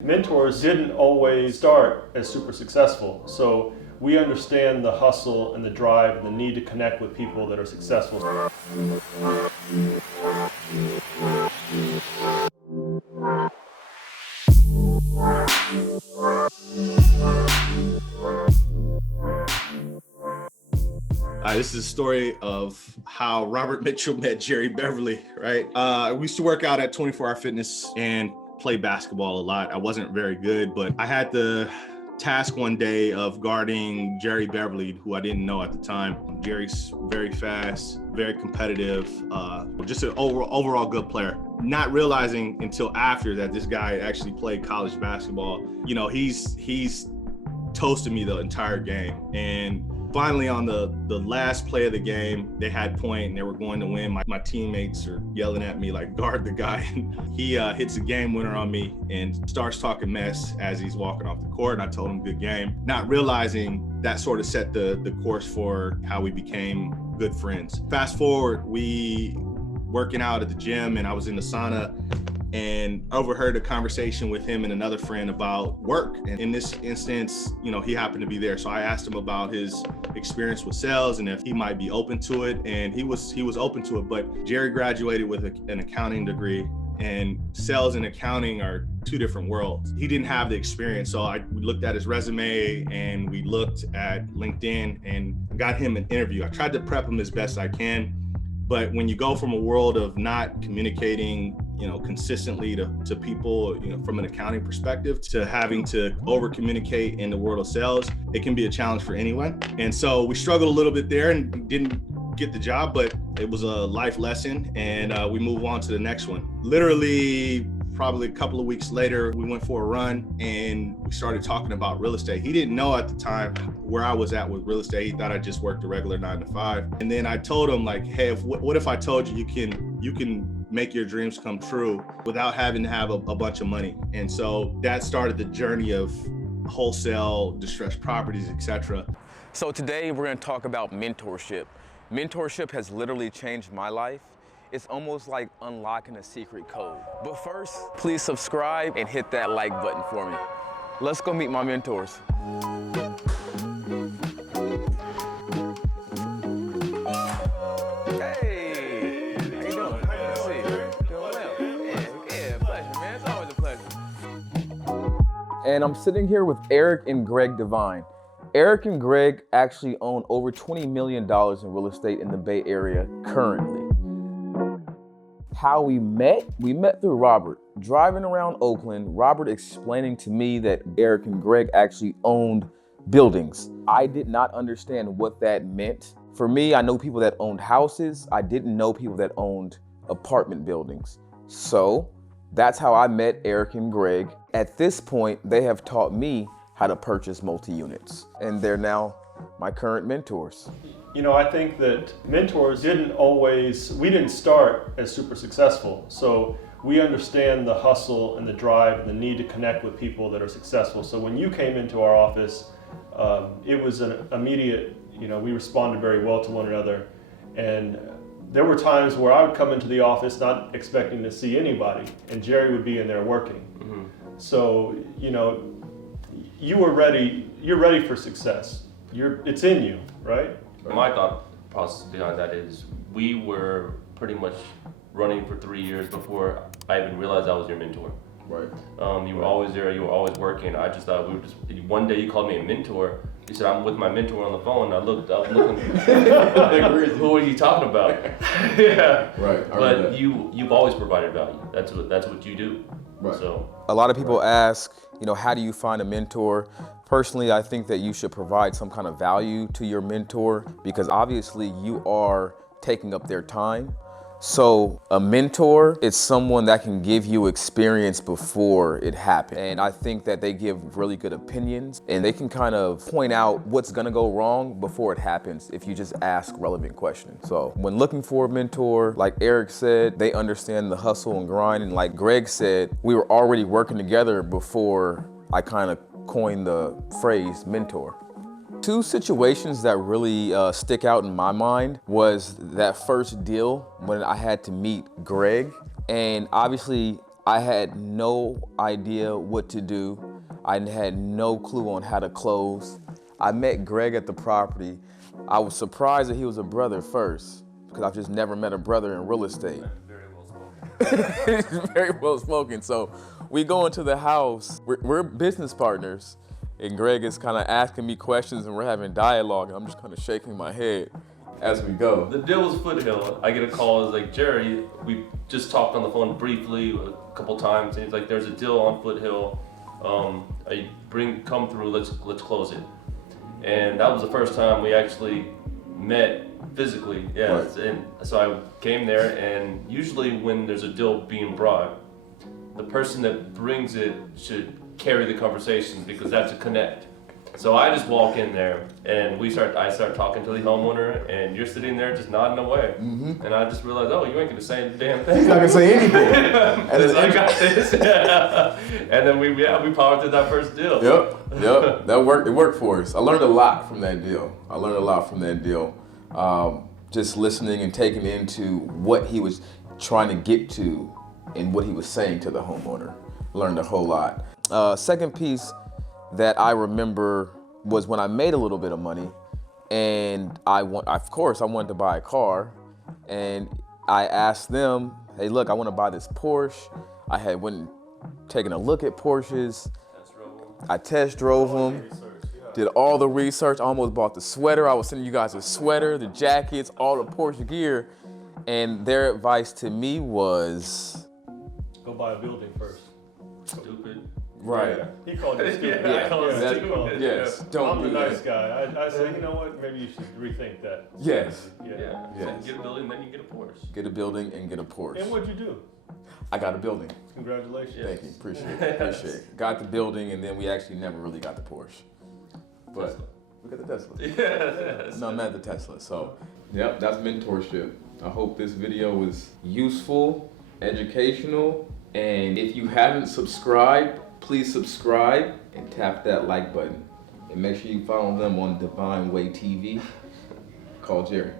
Mentors didn't always start as super successful, so we understand the hustle and the drive and the need to connect with people that are successful. This is a story of how Robert Mitchell met Jerry Beverly, right? We used to work out at 24 Hour Fitness and play basketball a lot. I wasn't very good, but I had the task one day of guarding Jerry Beverly, who I didn't know at the time. Jerry's very fast, very competitive, just an overall good player. Not realizing until after that this guy actually played college basketball. You know, he's toasted me the entire game. And finally, on the last play of the game, they had point and they were going to win. My teammates are yelling at me like, guard the guy. He hits a game winner on me and starts talking mess as he's walking off the court. And I told him good game, not realizing that sort of set the course for how we became good friends. Fast forward, we working out at the gym and I was in the sauna and overheard a conversation with him and another friend about work. And in this instance, you know, he happened to be there. So I asked him about his experience with sales and if he might be open to it. And he was open to it, but Jerry graduated with an accounting degree, and sales and accounting are two different worlds. He didn't have the experience. So we looked at his resume and we looked at LinkedIn and got him an interview. I tried to prep him as best I can. But when you go from a world of not communicating, you know, consistently to people, you know, from an accounting perspective, to having to over communicate in the world of sales, it can be a challenge for anyone. And so we struggled a little bit there and didn't get the job, but it was a life lesson, and we move on to the next one. Literally, probably a couple of weeks later, we went for a run and we started talking about real estate. He didn't know at the time where I was at with real estate. He thought I just worked a regular 9 to 5. And then I told him like, hey, what if I told you you can make your dreams come true without having to have a bunch of money? And so that started the journey of wholesale, distressed properties, etc. So today we're going to talk about mentorship. Mentorship has literally changed my life. It's almost like unlocking a secret code. But first, please subscribe and hit that like button for me. Let's go meet my mentors. Hey, how you doing? Good to see you. Doing well. Yeah, pleasure, man. It's always a pleasure. And I'm sitting here with Eric and Greg DeVine. Eric and Greg actually own over $20 million in real estate in the Bay Area currently. How we met through Robert. Driving around Oakland, Robert explaining to me that Eric and Greg actually owned buildings. I did not understand what that meant. For me, I know people that owned houses. I didn't know people that owned apartment buildings. So that's how I met Eric and Greg. At this point, they have taught me how to purchase multi-units, and they're now my current mentors. You know, I think that mentors we didn't start as super successful. So we understand the hustle and the drive and the need to connect with people that are successful. So when you came into our office, it was an immediate, you know, we responded very well to one another. And there were times where I would come into the office not expecting to see anybody, and Jerry would be in there working. Mm-hmm. So, you know, you're ready for success. It's in you, right? My thought process behind that is we were pretty much running for 3 years before I even realized I was your mentor. Right. You were always there, you were always working. I just thought one day you called me a mentor. You said, I'm with my mentor on the phone. I was looking, like, who are you talking about? Yeah. Right. But you've always provided value. That's what you do. Right. So a lot of people ask, you know, how do you find a mentor? Personally, I think that you should provide some kind of value to your mentor because obviously you are taking up their time. So a mentor is someone that can give you experience before it happens. And I think that they give really good opinions and they can kind of point out what's gonna go wrong before it happens if you just ask relevant questions. So when looking for a mentor, like Eric said, they understand the hustle and grind. And like Greg said, we were already working together before I kind of coined the phrase mentor. Two situations that really stick out in my mind was that first deal when I had to meet Greg. And obviously I had no idea what to do. I had no clue on how to close. I met Greg at the property. I was surprised that he was a brother first, because I've just never met a brother in real estate. Very well spoken. Very well spoken. So we go into the house. We're business partners, and Greg is kind of asking me questions, and we're having dialogue, and I'm just kind of shaking my head as we go. The deal was Foothill. I get a call. It's like, Jerry, we just talked on the phone briefly a couple times, and he's like, there's a deal on Foothill. Come through. Let's close it. And that was the first time we actually met physically. Yes. Right. And so I came there, and usually when there's a deal being brought, the person that brings it should carry the conversation, because that's a connect. So I just walk in there, and I start talking to the homeowner, and you're sitting there just nodding away. Mm-hmm. And I just realized, oh, you ain't gonna say a damn thing. He's not gonna say anything. And I got this. And then we powered through that first deal. Yep. That worked. It worked for us. I learned a lot from that deal. Just listening and taking into what he was trying to get to and what he was saying to the homeowner. Learned a whole lot. Second piece that I remember was when I made a little bit of money, and I wanted to buy a car, and I asked them, hey, look, I want to buy this Porsche. I had went and taken a look at Porsches. I test drove them, did all the research, almost bought the sweater. I was sending you guys a sweater, the jackets, all the Porsche gear, and their advice to me was, go buy a building first. Stupid. Right. Yeah. He called you stupid. Yeah. I called him stupid. Yes. Don't I'm do the nice that. guy. I said, you know what? Maybe you should rethink that. Yes. Yeah. Yes. So get a building, then you get a Porsche. Get a building and get a Porsche. And what'd you do? I got a building. Congratulations. Thank you. Appreciate it. Got the building, and then we actually never really got the Porsche. But Tesla. we got the Tesla. Yes. No, I'm at the Tesla. So, yep, that's mentorship. I hope this video was useful, educational, and if you haven't subscribed, please subscribe and tap that like button. And make sure you follow them on Divine Way TV. Call Jerry.